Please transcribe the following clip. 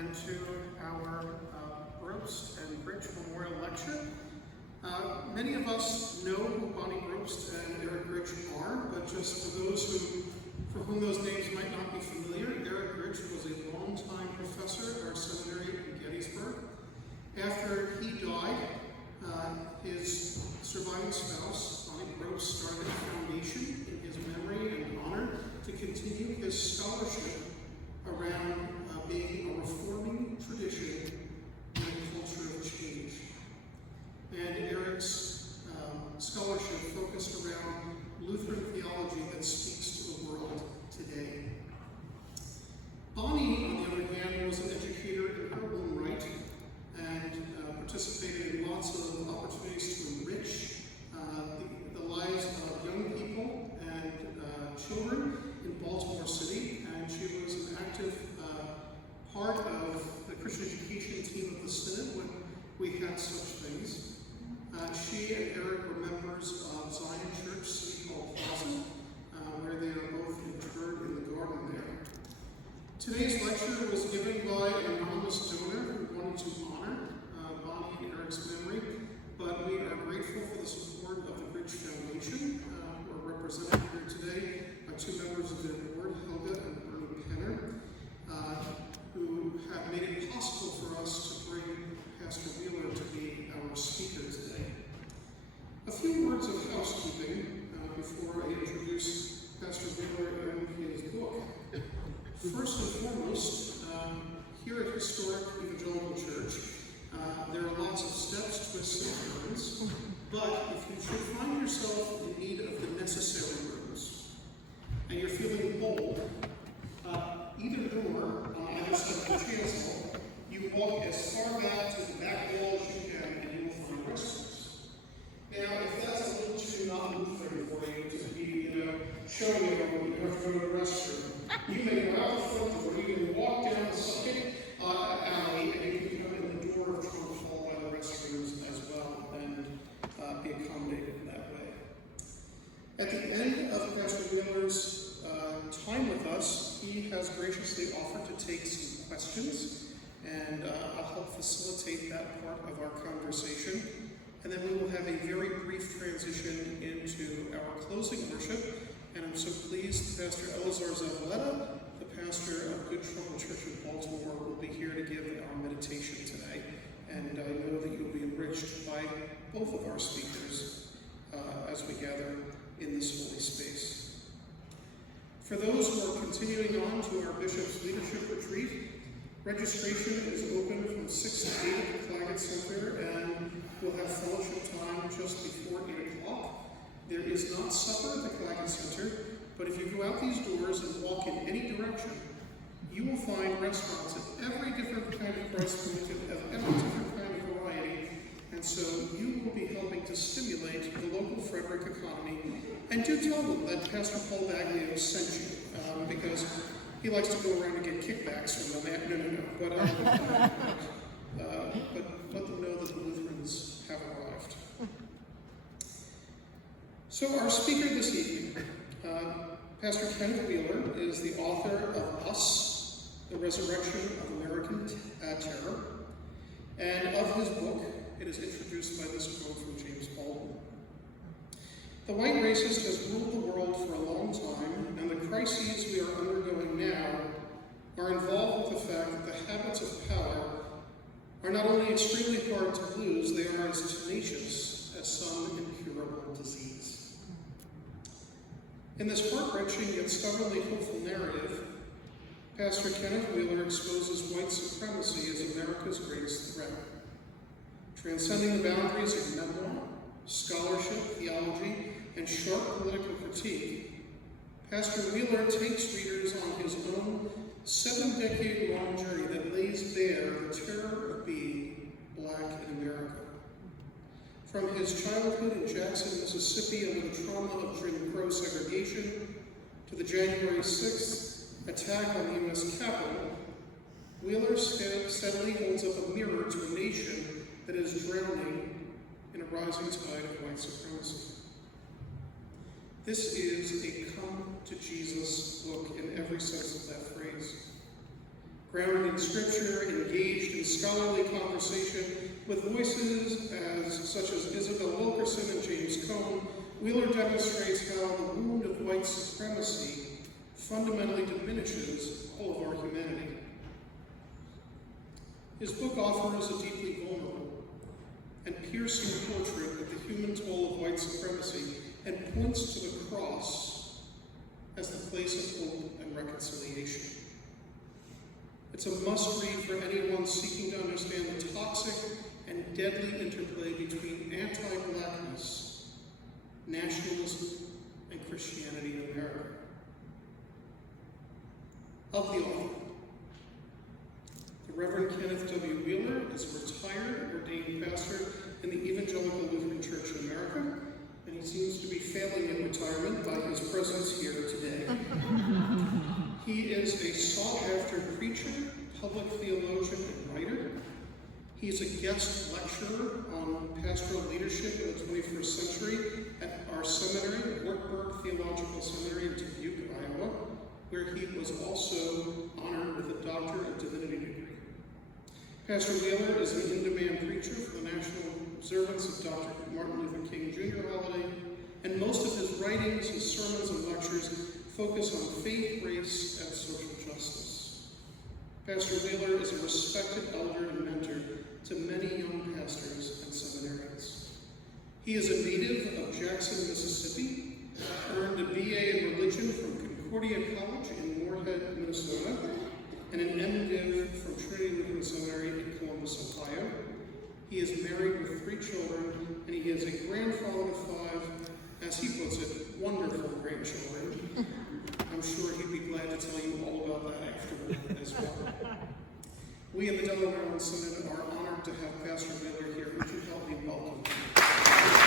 and to our Brobst and Gritsch Memorial Lecture. Many of us know who Bonnie Brobst and Eric Gritsch are, but just for those for whom those names might not be familiar, Eric Gritsch was a longtime professor at our seminary in Gettysburg. After he died, his surviving spouse, Bonnie Brobst, started a foundation in his memory and honor to continue his scholarship around being a reforming tradition in a culture of change. And Eric's scholarship focused around Lutheran theology that speaks to the world today. Bonnie, on the other hand, was an educator in her own right and participated in lots of opportunities to enrich the lives of young people and children in Baltimore City, and she was an active part of the Christian education team of the Synod when we had such things. She and Eric were members of Zion Church City Hall Plaza, where they are both interred in the garden there. Today's lecture was given by an anonymous donor who wanted to honor Bonnie and Eric's memory, but we are grateful for the support of the Gritsch Foundation, who are represented here today by two members of their board, Helga and Bernie Penner, who have made it possible for us to bring Pastor Wheeler to be our speaker today. A few words of housekeeping before I introduce Pastor Wheeler and his book. First and foremost, here at Historic Evangelical Church, there are lots of steps, twists, and turns, but if you should find yourself in need of the necessary rooms, and you're feeling bold, either door on either side of the chancel, you walk as far back to the back wall as you can, and you will find restrooms. Now, if that's a little too not Lutheran for you to be, showing you where you have to go to the restroom, you may go out the front door, you can walk down the second alley, and you can come in the door of Chuch followed by the restrooms as well, and be accommodated in that way. At the end of Pastor Wheeler's time with us, he has graciously offered to take some questions, and I'll help facilitate that part of our conversation. And then we will have a very brief transition into our closing worship. And I'm so pleased Pastor Elazar Zavaleta, the pastor of Good Trouble Church in Baltimore, will be here to give our meditation today. And I know that you'll be enriched by both of our speakers as we gather in this holy space. For those who are continuing on to our Bishop's Leadership Retreat, registration is open from 6 to 8 at the Claggett Center, and we'll have fellowship time just before 8 o'clock. There is not supper at the Claggett Center, but if you go out these doors and walk in any direction, you will find restaurants of every different kind of price point, of every different kind of variety, and so you will be helping to stimulate the local Frederick economy. And do tell them that Pastor Paul Baglio sent you, because he likes to go around and get kickbacks from them. But let them know that the Lutherans have arrived. So our speaker this evening, Pastor Kenneth Wheeler, is the author of Us, the Resurrection of American Terror. And of his book, it is introduced by this quote from James Baldwin. The white racist has ruled the world for a long time, and the crises we are undergoing now are involved with the fact that the habits of power are not only extremely hard to lose, they are as tenacious as some incurable disease. In this heart-wrenching yet stubbornly hopeful narrative, Pastor Kenneth Wheeler exposes white supremacy as America's greatest threat. Transcending the boundaries of memoir, scholarship, theology, and sharp political critique, Pastor Wheeler takes readers on his own 7-decade-long journey that lays bare the terror of being Black in America. From his childhood in Jackson, Mississippi, under the trauma of Jim Crow segregation, to the January 6th attack on the U.S. Capitol, Wheeler steadily holds up a mirror to a nation that is drowning in a rising tide of white supremacy. This is a come to Jesus book in every sense of that phrase. Grounded in Scripture, engaged in scholarly conversation with voices such as Isabel Wilkerson and James Cone, Wheeler demonstrates how the wound of white supremacy fundamentally diminishes all of our humanity. His book offers a deeply vulnerable and piercing portrait of the human toll of white supremacy and points to the cross as the place of hope and reconciliation. It's a must-read for anyone seeking to understand the toxic and deadly interplay between anti-Blackness, nationalism, and Christianity in America. Of the author, the Reverend Kenneth W. Wheeler is a retired ordained pastor in the Evangelical Lutheran Church in America, and he seems to be failing in retirement by his presence here today. He is a sought-after preacher, public theologian, and writer. He is a guest lecturer on pastoral leadership in the 21st century at our seminary, Wartburg Theological Seminary in Dubuque, Iowa, where he was also honored with a Doctor of Divinity degree. Pastor Wheeler is an in-demand preacher for the national observance of Dr. Martin Luther King Jr. holiday, and most of his writings, his sermons, and lectures focus on faith, race, and social justice. Pastor Wheeler is a respected elder and mentor to many young pastors and seminarians. He is a native of Jackson, Mississippi, earned a BA in religion from Concordia College in Moorhead, Minnesota, and an MDiv from Trinity Lutheran Seminary in Columbus, Ohio. He is married with 3 children, and he is a grandfather of 5, as he puts it, wonderful grandchildren. I'm sure he'd be glad to tell you all about that afterward as well. We in the Delaware Synod are honored to have Pastor Wheeler here. Would you help me welcome him?